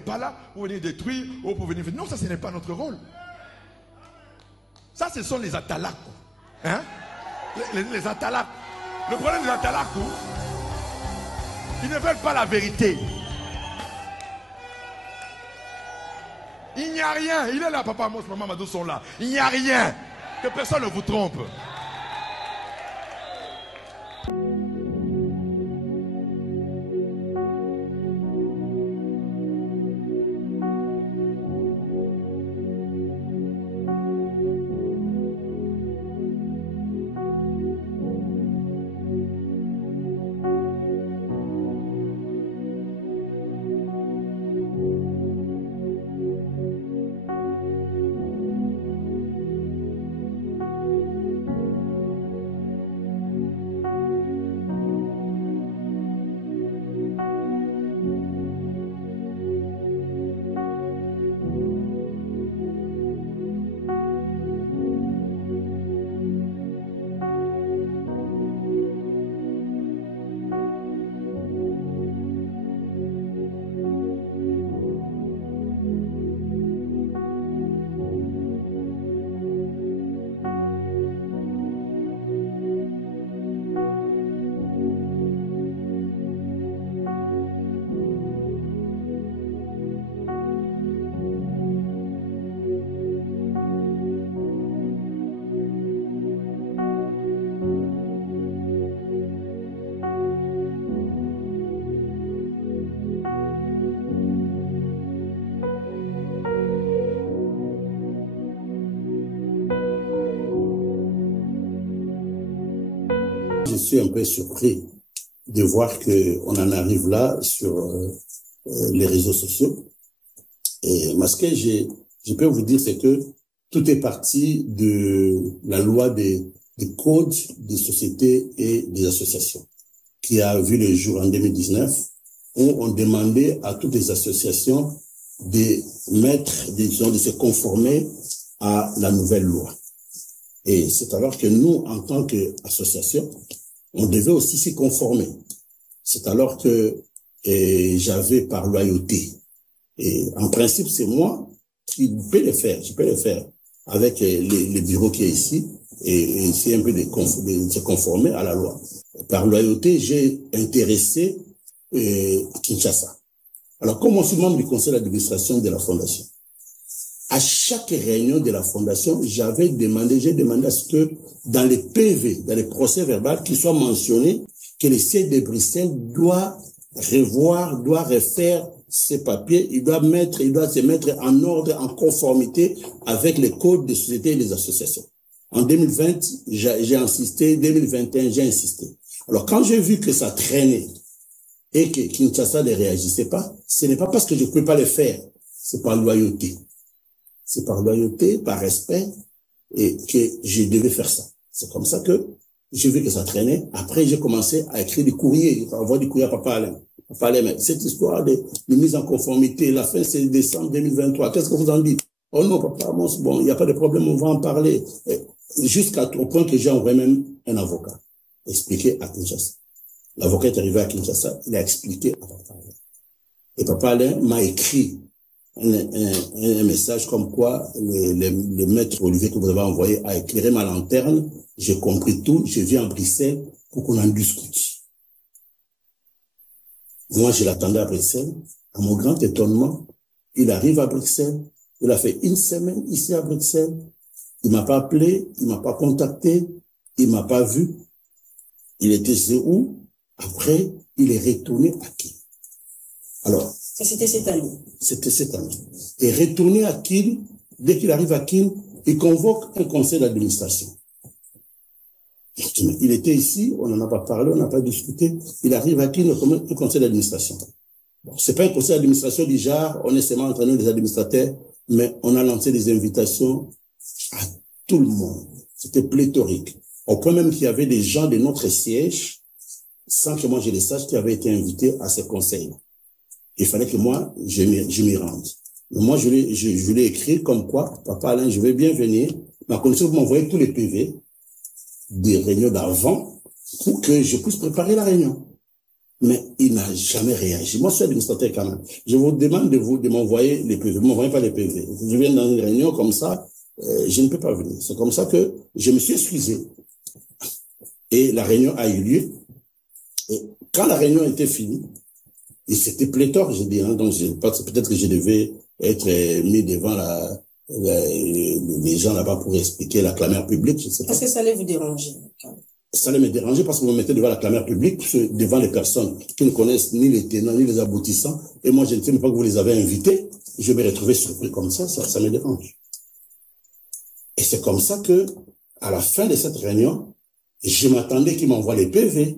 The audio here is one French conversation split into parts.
pas là pour venir détruire ou pour venir... Non, ça, ce n'est pas notre rôle. Ça, ce sont les atalaks. Hein? Les atalaks. Le problème des atalaks, ils ne veulent pas la vérité. Il n'y a rien. Il est là, papa, Amos, maman, Madou sont là. Il n'y a rien. Que personne ne vous trompe. Je suis un peu surpris de voir qu'on en arrive là sur les réseaux sociaux. Et ce que je peux vous dire, c'est que tout est parti de la loi des codes des sociétés et des associations qui a vu le jour en 2019 où on demandait à toutes les associations de se conformer à la nouvelle loi. Et c'est alors que nous, en tant qu'association, on devait aussi s'y conformer. C'est alors que j'avais par loyauté. Et en principe, c'est moi qui peux le faire. Je peux le faire avec les bureaux qui est ici et c'est un peu de se conformer à la loi. Par loyauté, j'ai intéressé Kinshasa. Alors, comme je suis membre du conseil d'administration de la fondation, à chaque réunion de la fondation, j'ai demandé à ce que dans les PV, dans les procès verbaux, qu'il soit mentionné que le siège de Bruxelles doit refaire ses papiers, il doit se mettre en ordre, en conformité avec les codes des sociétés et des associations. En 2020, j'ai insisté, 2021, j'ai insisté. Alors, quand j'ai vu que ça traînait et que Kinshasa ne réagissait pas, ce n'est pas parce que je ne pouvais pas le faire, c'est par loyauté. C'est par loyauté, par respect, et que je devais faire ça. C'est comme ça que j'ai vu que ça traînait. Après, j'ai commencé à écrire des courriers, à envoyer des courriers à Papa Alain. Papa Alain, mais cette histoire de mise en conformité, la fin c'est décembre 2023. Qu'est-ce que vous en dites? Oh non, Papa, bon, il n'y a pas de problème, on va en parler. Jusqu'au point que j'ai envoyé même un avocat expliquer à Kinshasa. L'avocat est arrivé à Kinshasa, il a expliqué à Papa Alain. Et Papa Alain m'a écrit un message comme quoi le maître Olivier que vous avez envoyé a éclairé ma lanterne, j'ai compris tout, je viens à Bruxelles pour qu'on en discute. Moi, je l'attendais à Bruxelles. À mon grand étonnement, il arrive à Bruxelles, il a fait une semaine ici à Bruxelles, il m'a pas appelé, il m'a pas contacté, il m'a pas vu. Il était où? Après, il est retourné à qui? Alors, c'était cette année. C'était cette année. Et retourné à Kiel, dès qu'il arrive à Kiel, il convoque un conseil d'administration. Il était ici, on n'en a pas parlé, on n'a pas discuté. Il arrive à Kiel, un conseil d'administration. Bon, c'est pas un conseil d'administration du genre, on est seulement entre nous, les administrateurs, mais on a lancé des invitations à tout le monde. C'était pléthorique. Au point même qu'il y avait des gens de notre siège, sans que moi je les sache, qui avaient été invités à ce conseil. Il fallait que moi, je m'y rende. Mais moi, je l'ai écrit comme quoi, Papa Alain, je vais bien venir. Ma commission, vous m'envoyez tous les PV des réunions d'avant pour que je puisse préparer la réunion. Mais il n'a jamais réagi. Moi, je suis administrateur quand même. Je vous demande de m'envoyer les PV. Vous ne m'envoyez pas les PV. Je viens dans une réunion comme ça, je ne peux pas venir. C'est comme ça que je me suis excusé. Et la réunion a eu lieu. Et quand la réunion était finie, et c'était pléthore, je dis, hein, donc peut-être que je devais être mis devant les gens là-bas pour expliquer la clameur publique, je ne sais pas. Est-ce que ça allait vous déranger? Ça allait me déranger parce que vous me mettez devant la clameur publique, devant les personnes qui ne connaissent ni les tenants, ni les aboutissants, et moi je ne sais même pas que vous les avez invités, je me retrouvais surpris comme ça me dérange. Et c'est comme ça que, à la fin de cette réunion, je m'attendais qu'ils m'envoient les PV,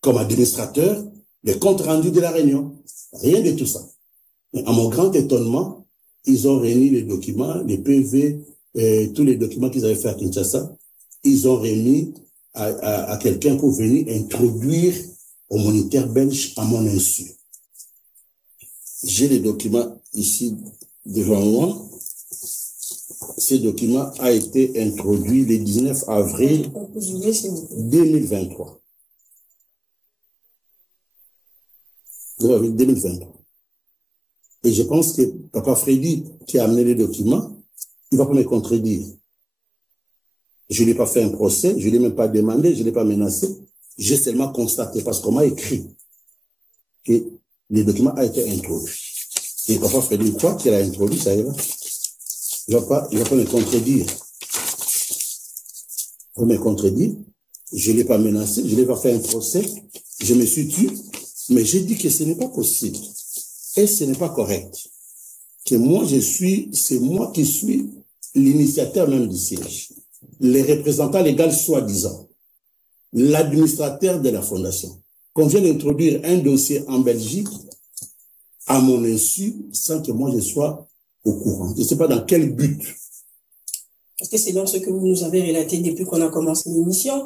comme administrateur, les comptes rendus de la réunion. Rien de tout ça. Mais à mon grand étonnement, ils ont réuni les documents, les PV, tous les documents qu'ils avaient fait à Kinshasa, ils ont remis à quelqu'un pour venir introduire au moniteur belge à mon insu. J'ai les documents ici devant moi. Ce document a été introduit le 19 avril 2023. 2023. Et je pense que Papa Freddy, qui a amené les documents, il ne va pas me contredire. Je ne lui ai pas fait un procès, je ne lui ai même pas demandé, je ne l'ai pas menacé. J'ai seulement constaté, parce qu'on m'a écrit que le document a été introduit. Et Papa Freddy croit qu'il a introduit, ça ira. Il ne va pas me contredire. Il va me contredire. Je ne l'ai pas menacé, je ne l'ai pas fait un procès. Je me suis tué. Mais j'ai dit que ce n'est pas possible. Et ce n'est pas correct. Que moi, c'est moi qui suis l'initiateur même du siège. Les représentants légaux soi-disant. L'administrateur de la fondation. Qu'on vient d'introduire un dossier en Belgique à mon insu sans que moi je sois au courant. Je ne sais pas dans quel but. Parce que c'est dans ce que vous nous avez relaté depuis qu'on a commencé l'émission.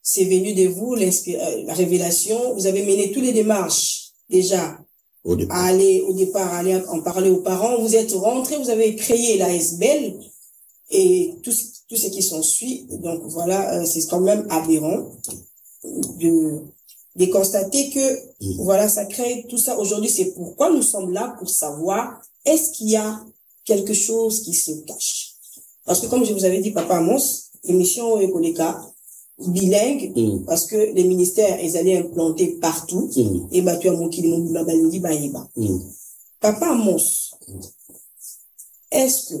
C'est venu de vous, la révélation. Vous avez mené toutes les démarches, déjà, à aller au départ, aller en parler aux parents. Vous êtes rentré, vous avez créé la SBL et tout ce qui s'ensuit. Donc voilà, c'est quand même aberrant de constater que, voilà, ça crée tout ça. Aujourd'hui, c'est pourquoi nous sommes là, pour savoir, est-ce qu'il y a quelque chose qui se cache? Parce que comme je vous avais dit, Papa Amos, émission Ecoleka, bilingue, parce que les ministères, ils allaient implanter partout, et battu à mon kili, mon babalindi, baïba. Papa Amos, est-ce que,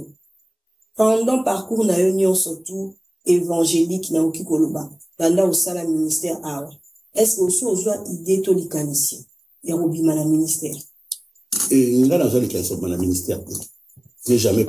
pendant parcours na union surtout évangélique na oki koloba, banda au sala ministère awa, est-ce que aussi aux idée to likanisi, et robima na ministère? Et il y a dans qui sont dans le ministère. J'ai jamais.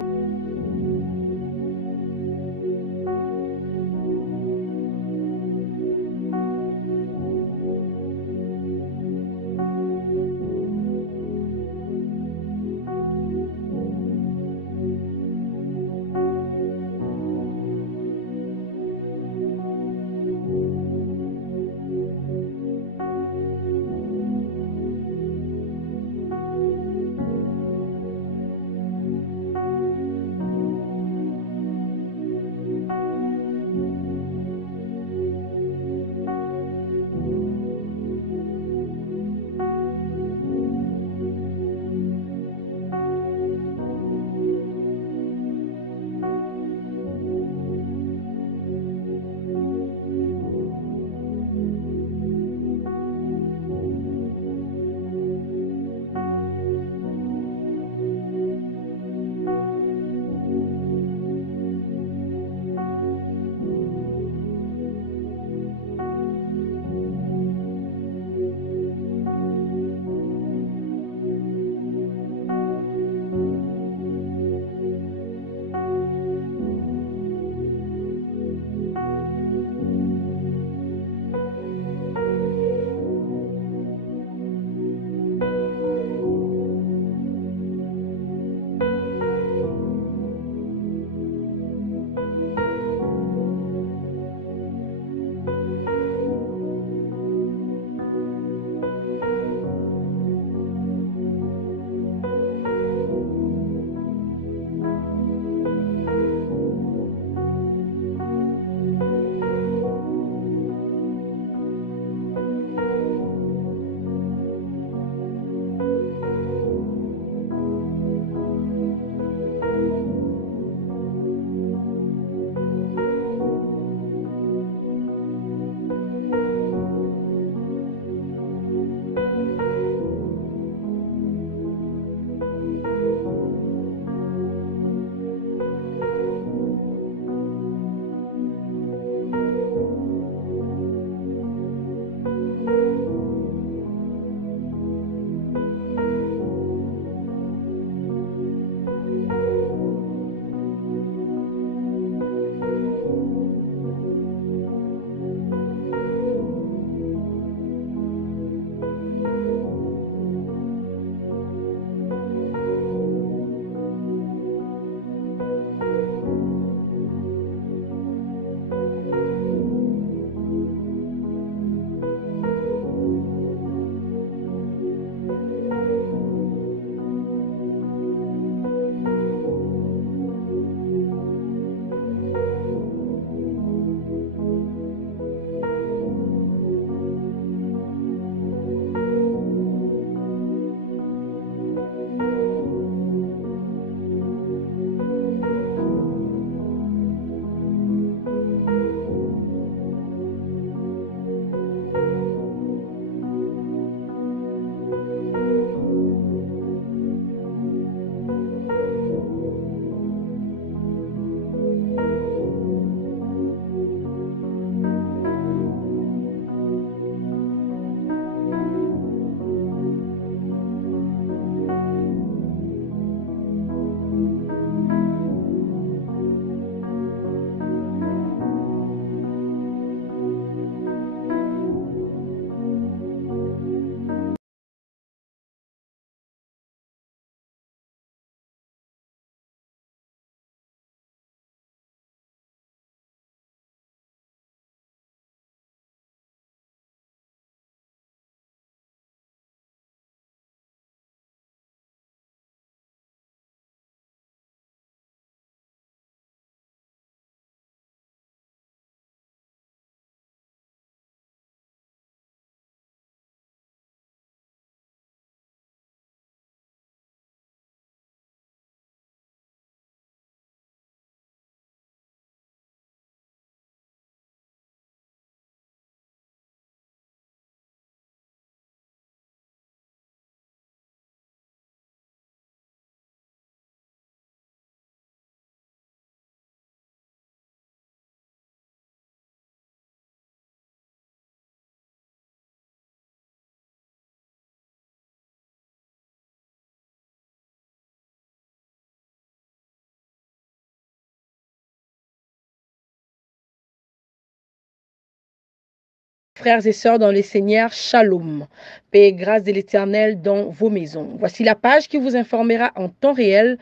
Frères et sœurs dans le Seigneur, shalom. Paix et grâce de l'Éternel dans vos maisons. Voici la page qui vous informera en temps réel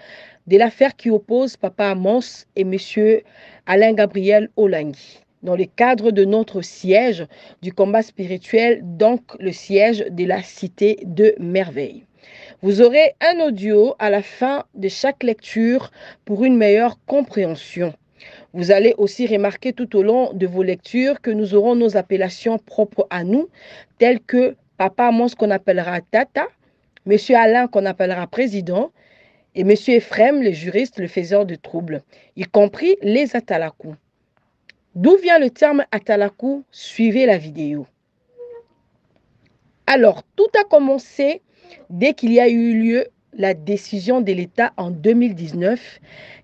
de l'affaire qui oppose Papa Amos et Monsieur Alain Gabriel Olangui. Dans le cadre de notre siège du combat spirituel, donc le siège de la Cité de Merveille. Vous aurez un audio à la fin de chaque lecture pour une meilleure compréhension. Vous allez aussi remarquer tout au long de vos lectures que nous aurons nos appellations propres à nous, telles que Papa Amos qu'on appellera Tata, Monsieur Alain qu'on appellera Président, et Monsieur Ephraim, le juriste, le faiseur de troubles, y compris les Atalakou. D'où vient le terme Atalakou? Suivez la vidéo. Alors, tout a commencé dès qu'il y a eu lieu la décision de l'État en 2019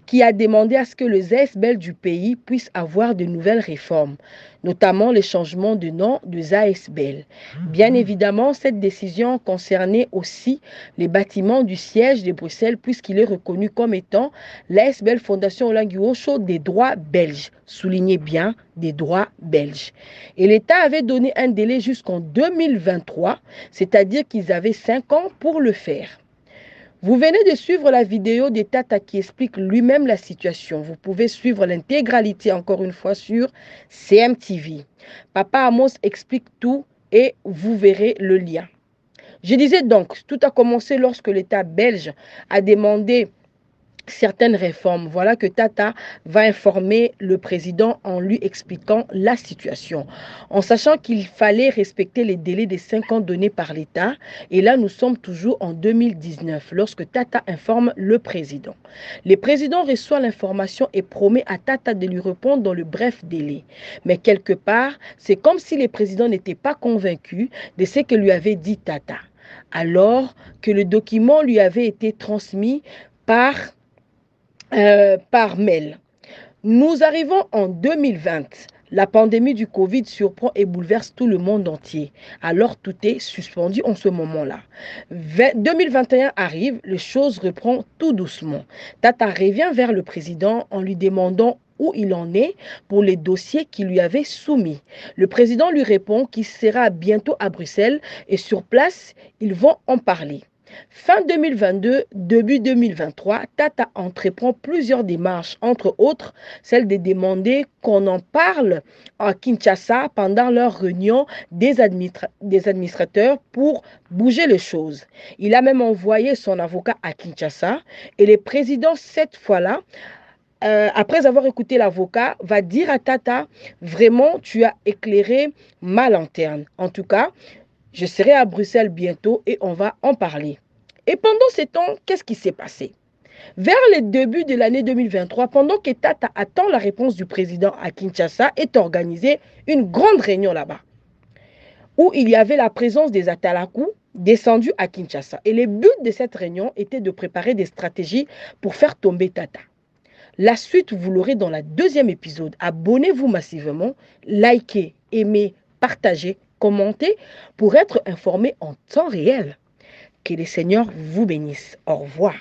qui a demandé à ce que les ASBEL du pays puissent avoir de nouvelles réformes, notamment le changement de nom des ASBEL. Bien évidemment, cette décision concernait aussi les bâtiments du siège de Bruxelles puisqu'il est reconnu comme étant l'ASBEL Fondation Olangui Osho des droits belges. Soulignez bien, des droits belges. Et l'État avait donné un délai jusqu'en 2023, c'est-à-dire qu'ils avaient 5 ans pour le faire. Vous venez de suivre la vidéo de Tata qui explique lui-même la situation. Vous pouvez suivre l'intégralité encore une fois sur CMTV. Papa Amos explique tout et vous verrez le lien. Je disais donc, tout a commencé lorsque l'État belge a demandé certaines réformes. Voilà que Tata va informer le président en lui expliquant la situation, en sachant qu'il fallait respecter les délais des 5 ans donnés par l'État. Et là, nous sommes toujours en 2019, lorsque Tata informe le président. Le président reçoit l'information et promet à Tata de lui répondre dans le bref délai. Mais quelque part, c'est comme si le président n'était pas convaincu de ce que lui avait dit Tata, alors que le document lui avait été transmis par mail. Nous arrivons en 2020. La pandémie du Covid surprend et bouleverse tout le monde entier. Alors tout est suspendu en ce moment-là. 2021 arrive, les choses reprennent tout doucement. Tata revient vers le président en lui demandant où il en est pour les dossiers qu'il lui avait soumis. Le président lui répond qu'il sera bientôt à Bruxelles et sur place, ils vont en parler. Fin 2022, début 2023, Tata entreprend plusieurs démarches, entre autres celle de demander qu'on en parle à Kinshasa pendant leur réunion des administrateurs pour bouger les choses. Il a même envoyé son avocat à Kinshasa et le président, cette fois-là, après avoir écouté l'avocat, va dire à Tata, vraiment, tu as éclairé ma lanterne. En tout cas, je serai à Bruxelles bientôt et on va en parler. Et pendant ce temps, qu'est-ce qui s'est passé? Vers le début de l'année 2023, pendant que Tata attend la réponse du président à Kinshasa, est organisée une grande réunion là-bas, où il y avait la présence des Atalakou descendus à Kinshasa. Et le but de cette réunion était de préparer des stratégies pour faire tomber Tata. La suite, vous l'aurez dans la deuxième épisode. Abonnez-vous massivement, likez, aimez, partagez, commentez pour être informé en temps réel. Que le Seigneur vous bénisse. Au revoir.